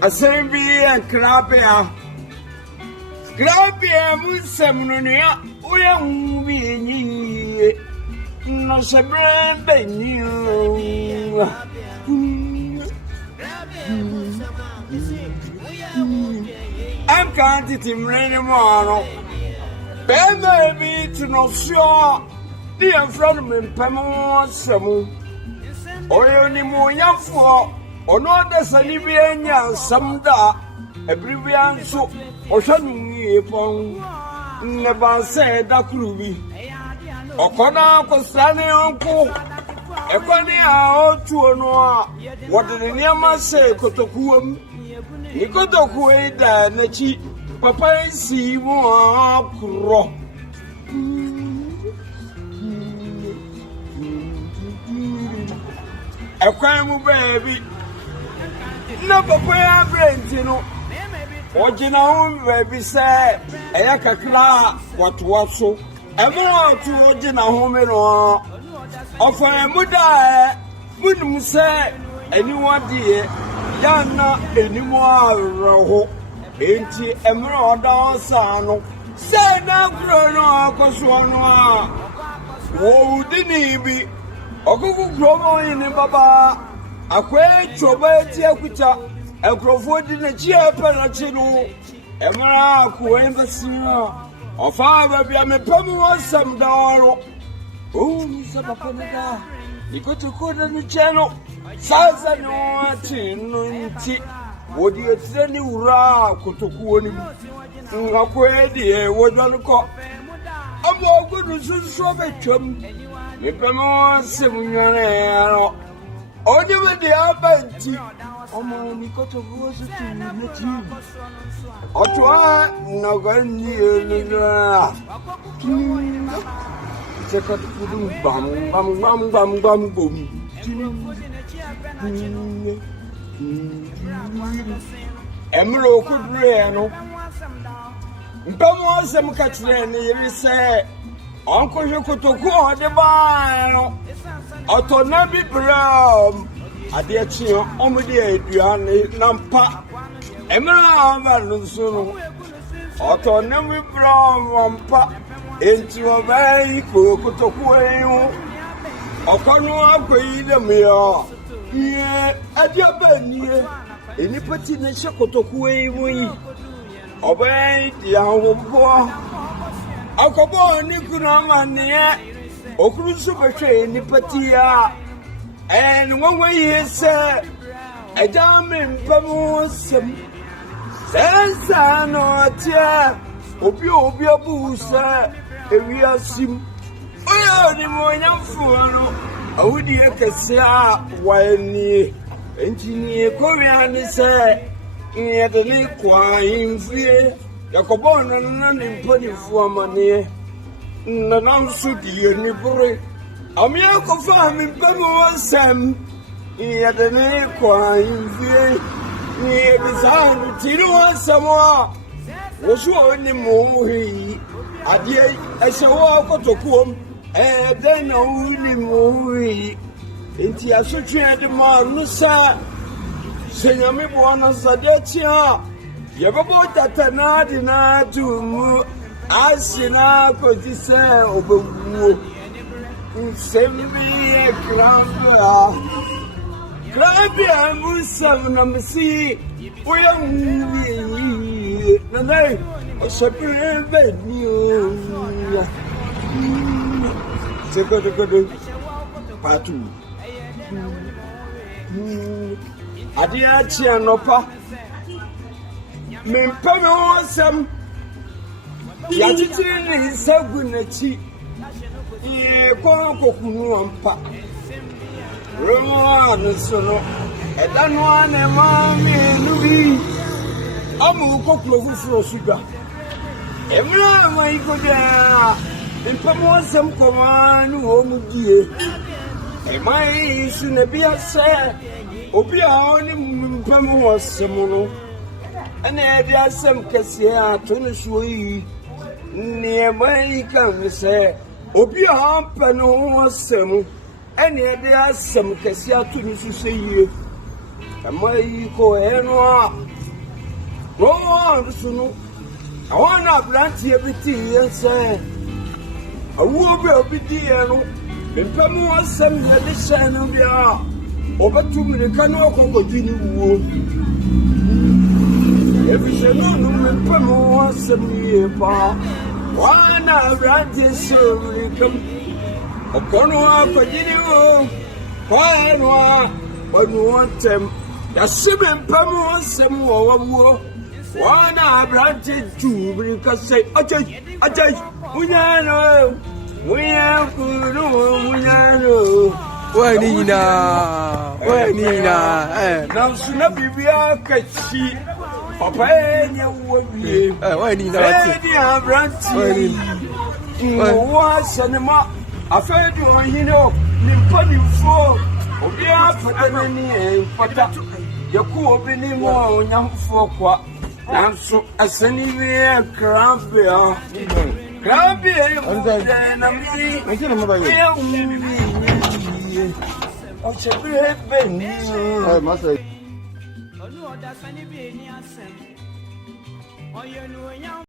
Asiane Bi Nkrabea. Nkrabea musamnunia uya mubinyi no sebrebe nyu. I'm can't timrene mono. Baby to no sure. Dear friend me pemo samu. Oyo ni mo yafo. Ono da salibia nya samda. Ebribia nso ohwanu yepon. Neba se da krubi. Okona kosane onko. Ekoni a otu ono a. Wode niam se kotokuam. Nikotoku eda nachi. Papa si mo akro. Ekwan mu baby. Na papa ya brand no. Ojina ho baby say eya kakra watwaso. Emro otu ojina ho me no. Ofan mu da munum say eniwa die ya na enimu arho. Enti emro oda sano. Say na kro no akoso no a. Wo dini bi. Ogugu gromo yin baba. Akwe choba eti akuta. Ekrofo di na chi apanachi no. Emra akwe embassy no. Ofa ba bia me pamu wasam daro. Oh, ni sa papa na. Ikoto koda ni cheno. Sasa no ati no nti. Wodi etirani ura kotokuo ni. Ngakwe die wodwanko. Amo ogudu susu betwam. Me pemo semunyane. Oje me di abanti. Omo ni kotokuo su tu neti. Otwa no gani elina. Check bam bam bam bam bam boom. Emro kudre no. Mpamo sem kachire ni yiri se onko hwekotoku ode ba no. Otona bi bram ade achi omudi aduane nampa. Emra ba no so no. Otona bi bram nampa. Enti obai kotoku eyu. Okonu akwi dem yo. Ye adiaba nie. Eni pati na shekotoku eyu yi. Obai dia wo. Akobo ni kuna mane. Okuru so behwe ni pati ya. En wonwe yese. Ejame mpamu sem. Sensa no tia. Obi abusa. Ewi asim. Oya ni mo nyamfo no. Awudi ekese a wani. Engineer Korea ni se. Yede ni kwa infie. Yakobo na ni mponi fu amane. Na nansu die ni bure. Amia ko fa mi mpemo wasam. Yede ni kwa infie. Ni bizanu tiri wasamo. Wosu ni mo hi. Adie esewo kotokuom den na uni muwi enti asotwe de ma no sa senyame bo na sadetia ye bebo tatana di na tumu asina ko dise obawu sembi Nkrabea musam na msi uya muwi nanai Osapirebe niyo. Sekodo patu. Adi achi anopa. Mempano sam. Yatiti ni sagu nachi. Ye kono kokunu ampa. Romo anusono. Edanu ane mami nubi. Amu koklo fufuro suga. Emra mai kodia. Impamo sam komanu omudie. Emai sunebia se. Obi a oni mpamo wasem no. Ene dia sam kese a to no suoyi. near my come say, Obi Ampadu some, and yet there are some Cassia to say you. And my co go on, soon. I want to plant everything and say, I will be dear. The Pamu was some edition of your over 2 minutes. Cannot continue. Every saloon, Pamu was some year. One of Rantis, a corner for you. But you want them. The Simon Pamu was some more. One of Rantis, two, because say, we know. We are good, we are Why Nina? Why Nina? Now, soon as we are catchy, Papa, and you will be. Why Nina? Was cinema. I felt you know, Nimpani for Obia for Anani, but your cool being more young for what. And so, as any Nkrabea. Nkrabea,